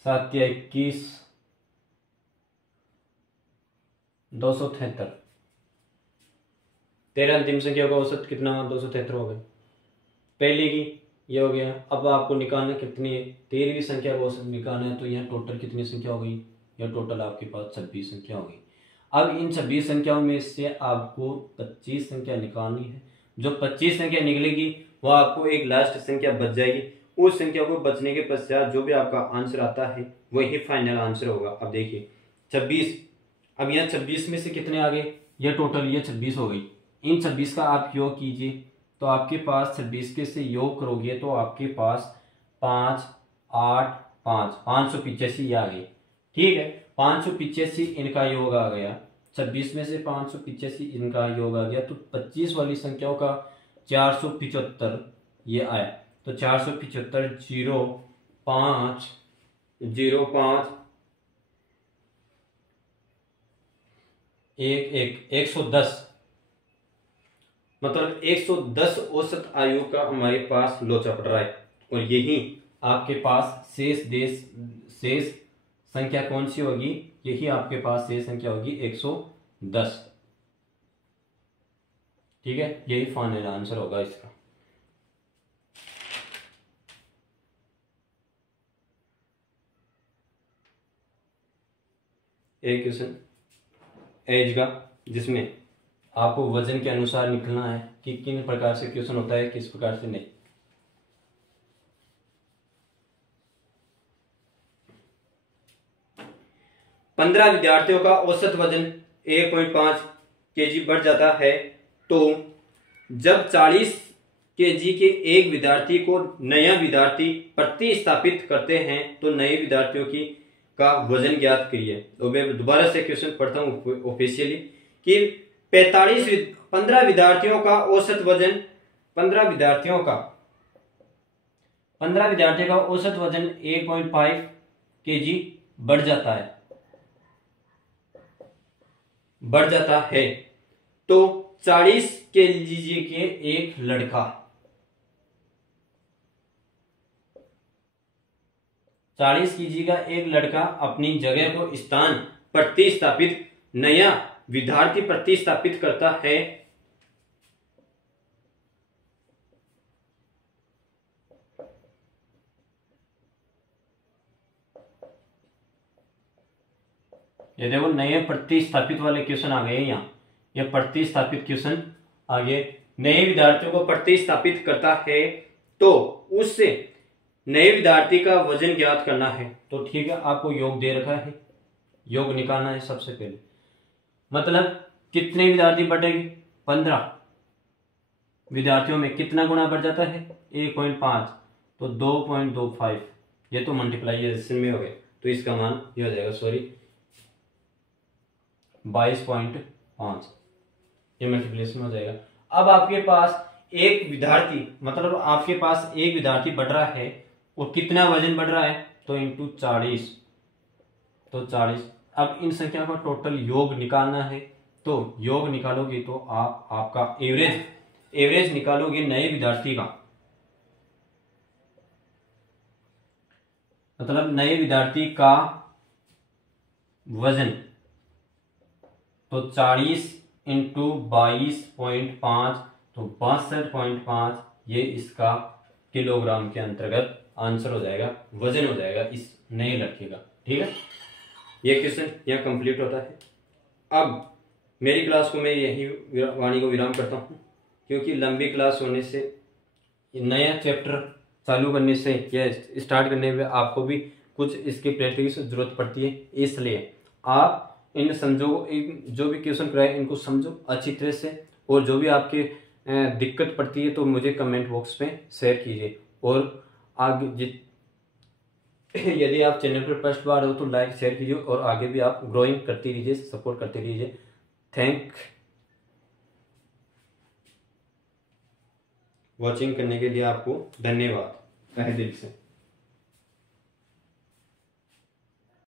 7 × 21, 273। 13 अंतिम संख्या का औसत कितना, 273 हो गए। पहले की ये हो गया। अब आपको निकालना कितनी है, 13वीं संख्या का औसत निकालना है, तो यहाँ टोटल कितनी संख्या हो गई, यह टोटल आपके पास 26 संख्या हो गई। अब इन 26 संख्याओं में से आपको 25 संख्या निकालनी है। जो 25 संख्या निकलेगी वो आपको एक लास्ट संख्या बच जाएगी। उस संख्या को बचने के पश्चात जो भी आपका आंसर आता है वही फाइनल आंसर होगा। अब देखिए 26, अब यहाँ 26 में से कितने आ गए, ये टोटल ये 26 हो गई। इन 26 का आप योग कीजिए, तो आपके पास 26 के से योग करोगे तो आपके पास 5 8 5 585 आ गई। ठीक है, 585 इनका योग आ गया। 26 में से 585 इनका योग आ गया, तो 25 वाली संख्याओं का 475 ये आया। तो 475 0 5 0 5 1 1 110, मतलब 110 औसत आयु का हमारे पास लोचा पड़ रहा है। और यही आपके पास शेष संख्या कौन सी होगी, यही आपके पास शेष संख्या होगी 110। 10। ठीक है, यही फाइनल आंसर होगा इसका। एक क्वेश्चन एज का, जिसमें आपको वजन के अनुसार निकलना है कि किन प्रकार से क्वेश्चन होता है, किस प्रकार से नहीं। पंद्रह विद्यार्थियों का औसत वजन 1.5 kg बढ़ जाता है, तो जब 40 kg के एक विद्यार्थी को नया विद्यार्थी प्रतिस्थापित करते हैं तो नए विद्यार्थियों की का वजन ज्ञात करिए। तो मैं दोबारा से क्वेश्चन पढ़ता हूं ऑफिशियली कि 15 विद्यार्थियों का औसत वजन 15 विद्यार्थियों का औसत वजन 1.5 kg बढ़ जाता है, तो 40 kg के एक लड़का 40 kg का एक लड़का अपनी जगह को स्थान प्रतिस्थापित नया विद्यार्थी प्रतिस्थापित करता है, ये देखो नए प्रतिस्थापित वाले क्वेश्चन आ गए यहाँ, ये प्रतिस्थापित क्वेश्चन आ गए। नए विद्यार्थियों को प्रतिस्थापित करता है तो उससे नए विद्यार्थी का वजन ज्ञात करना है। तो ठीक है, आपको योग दे रखा है, योग निकालना है सबसे पहले। मतलब कितने विद्यार्थी बढ़ेगी, 15 विद्यार्थियों में कितना गुना बढ़ जाता है, 1.5, तो 2.25, ये तो मल्टीप्लाइजेशन में हो गया, तो इसका मान ये हो जाएगा 22.5, ये मल्टीप्लिकेशन हो जाएगा। अब आपके पास एक विद्यार्थी, मतलब आपके पास एक विद्यार्थी बढ़ रहा है और कितना वजन बढ़ रहा है, तो इंटू 40, तो 40। अब इन संख्या का टोटल योग निकालना है, तो योग निकालोगे तो आपका एवरेज निकालोगे नए विद्यार्थी का, मतलब नए विद्यार्थी का वजन, तो 40 इंटू 22.5, तो 62.5, ये इसका किलोग्राम के अंतर्गत आंसर हो जाएगा, वजन हो जाएगा इस नए लड़के का। ठीक है, ये क्वेश्चन यहाँ कंप्लीट होता है। अब मेरी क्लास को मैं यही वाणी को विराम करता हूँ, क्योंकि लंबी क्लास होने से, नया चैप्टर चालू करने से या स्टार्ट करने में आपको भी कुछ इसकी प्रैक्टिस की जरूरत पड़ती है, इसलिए आप इन समझो, जो भी क्वेश्चन कराए इनको समझो अच्छी तरह से, और जो भी आपके दिक्कत पड़ती है तो मुझे कमेंट बॉक्स में शेयर कीजिए। और आगे यदि आप चैनल पर फर्स्ट बार हो तो लाइक शेयर कीजिए, और आगे भी आप ग्रोइंग करते रहिए, सपोर्ट करते रहिए। वॉचिंग करने के लिए आपको धन्यवाद तहे दिल से।